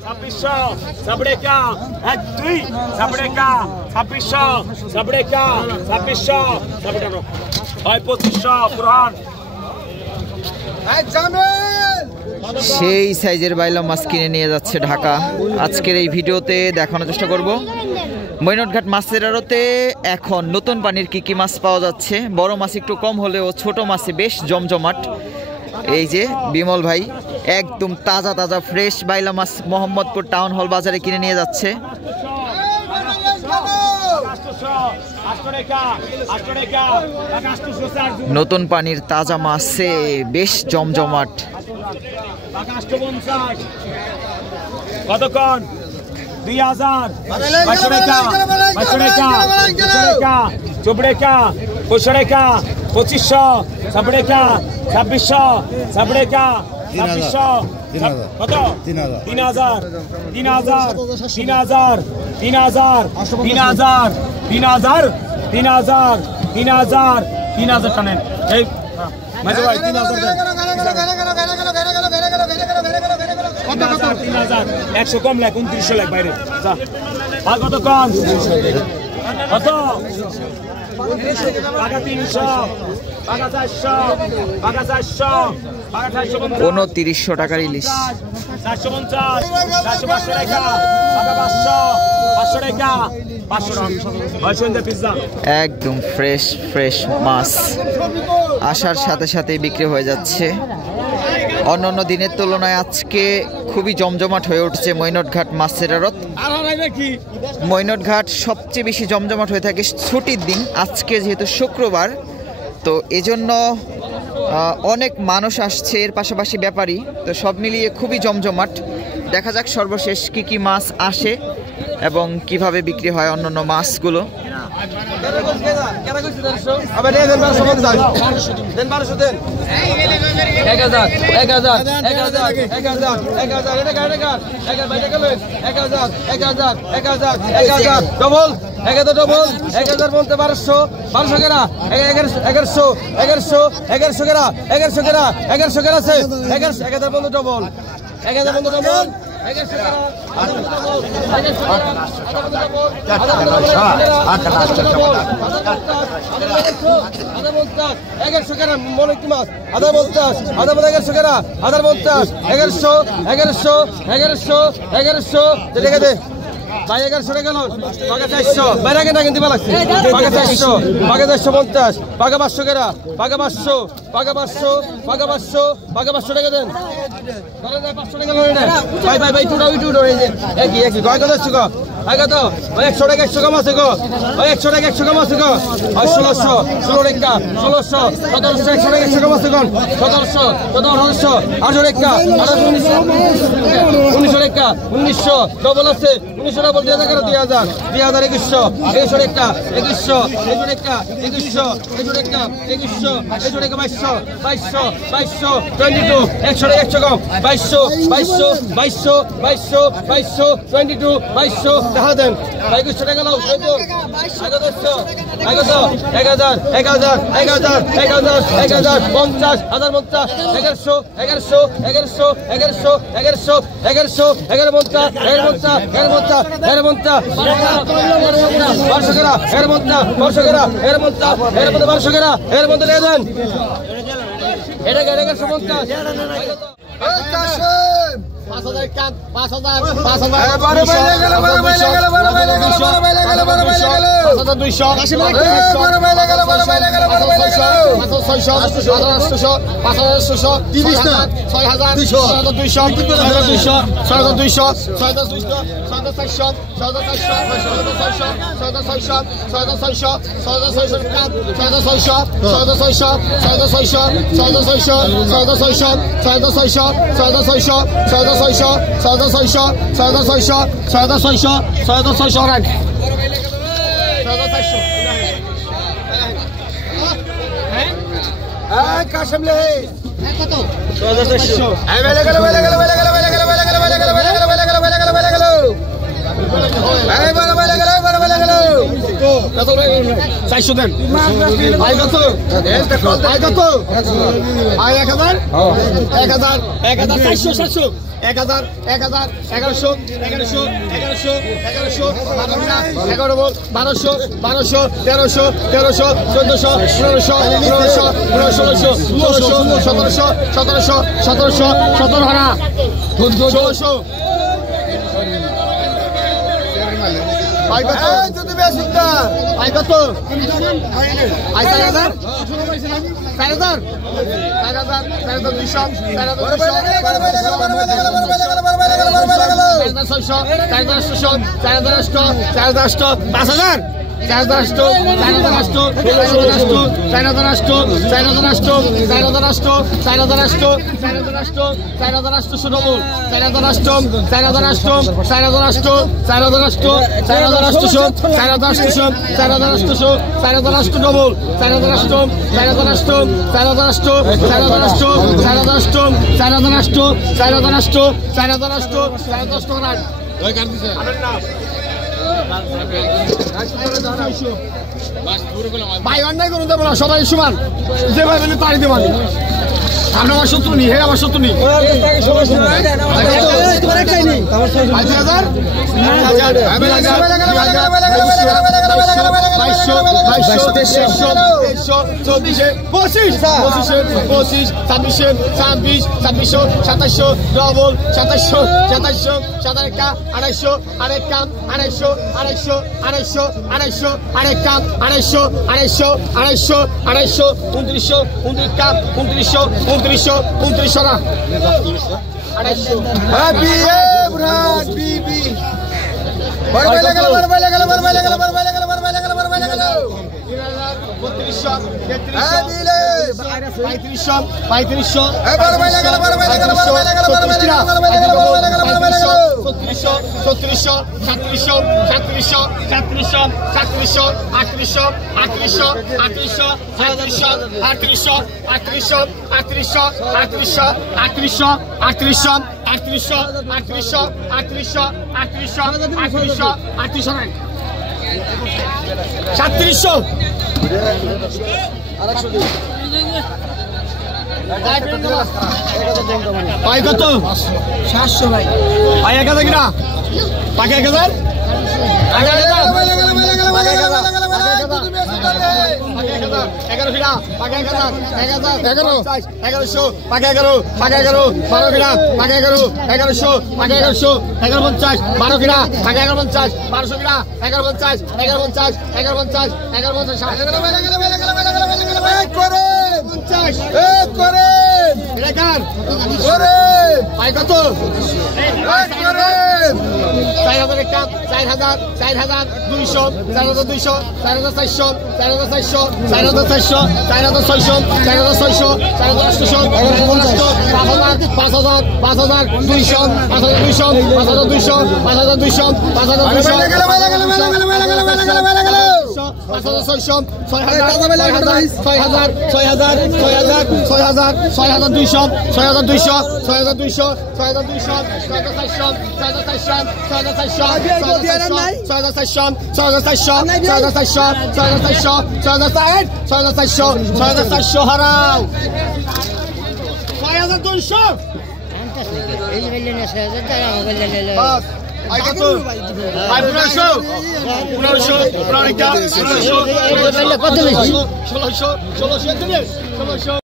2600 Sabreka 1 2 Sabreka 2600 Sabreka 2600 Sabreka হয় 2500 পুরহান সেই সাইজের বাইলা মাছ কিনে নিয়ে যাচ্ছে ঢাকা। আজকের এই ভিডিওতে দেখানোর চেষ্টা করব মৈনটঘাট মাছের আড়তে এখন নতুন পানির কি কি মাছ পাওয়া যাচ্ছে। বড় মাছ একটু কম হলেও ছোট মাছে বেশ জমজমাট। এই যে বিমল ভাই একদম তাজা তাজা ফ্রেশ বাইলা মাছ মোহাম্মদপুর টাউন হল বাজারে কিনে নিয়ে যাচ্ছে। নতুন পানির তাজা মাছে বেশ জমজমাট। কতক্ষণ 2000 চুবড়েকা 2500 সাবড়েকা 2600 সাবড়েকা 2600 কত 3000 টানেন এই মাঝে ভাই 3000 100 কম লাখ 2900 লাখ বাইরে যা আর কত কম কত টাকা 300 টাকা 400 টাকা 400 2900 টাকার ইলিশ 450 400 টাকা টাকা 500 টাকা 500 টাকা পিজ্জা একদম ফ্রেশ ফ্রেশ মাছ আসার সাথে সাথে বিক্রি হয়ে যাচ্ছে। অন্যান্য দিনের তুলনায় আজকে খুবই জমজমাট হয়ে উঠছে মৈনটঘাট মাছের আড়ত। মৈনটঘাট সবচেয়ে বেশি জমজমাট হয়ে থাকে ছুটির দিন, আজকে যেহেতু শুক্রবার তো এজন্য অনেক মানুষ আসছে, এর পাশাপাশি ব্যাপারী, তো সব মিলিয়ে খুবই জমজমাট। দেখা যাক সর্বশেষ কি কি মাছ আসে এবং কিভাবে বিক্রি হয় অন্যান্য মাছগুলো। ডবল 1000 বলতে 1200 কেনা 1100 কেনা 1100 কেনা আছে 1000 বলতে ডবল 1000 বলতে ডবল 1100 ভাই 1100 টাকা গেল পাকা 400 বাইরে কেনা কিনতে লাগছে পাকা 400 পাকা 450 পাকা 500 কেনা পাকা 500 পাকা 500 পাকা 500 পাকা 500 টাকা দেন ধরে যায় 500 টাকা লয় না ভাই টুডো এই যে একই কয় কত আছে গো আগে তো ভাই 100 টাকা 100 কম আছে গো ভাই 100 টাকা 100 কম আছে গো 1600 টাকা 1700 100 টাকা 100 কম আছে গো 1700 1800 টাকা 1900 টাকা 1900 ডবল আছে 1900 ডবল 2000 টাকা 2100 টাকা 2100 টাকা 2200 টাকা 2200 টাকা 2200 22 100 টাকা 100 কম 2200 22 দেখা দেন 2100 টাকা নাও 1000 কাশিম 400 দেন আই কত আই কত আই 1000 400 700 1000 1100 1100 1100 1100 11 বল 1200 1200 1300 1300 1400 1500 1500 1600 1700 1700 1700 17 হারা 1600 আই কত যদি বেশি না আই কত আই 4000 4000 ভাই অন্যায় করুন দেবো না সবাই সমান যে ভাই বলে তাড়ি দেবেন আমরা আমার শত্রু নি হে আমার শত্রু নি 29 না হ্যাপি এভরাত বিবি বড় গেল ভাই কত 700 ভাই ভাই 1000 কিনা পাকে 1000 1600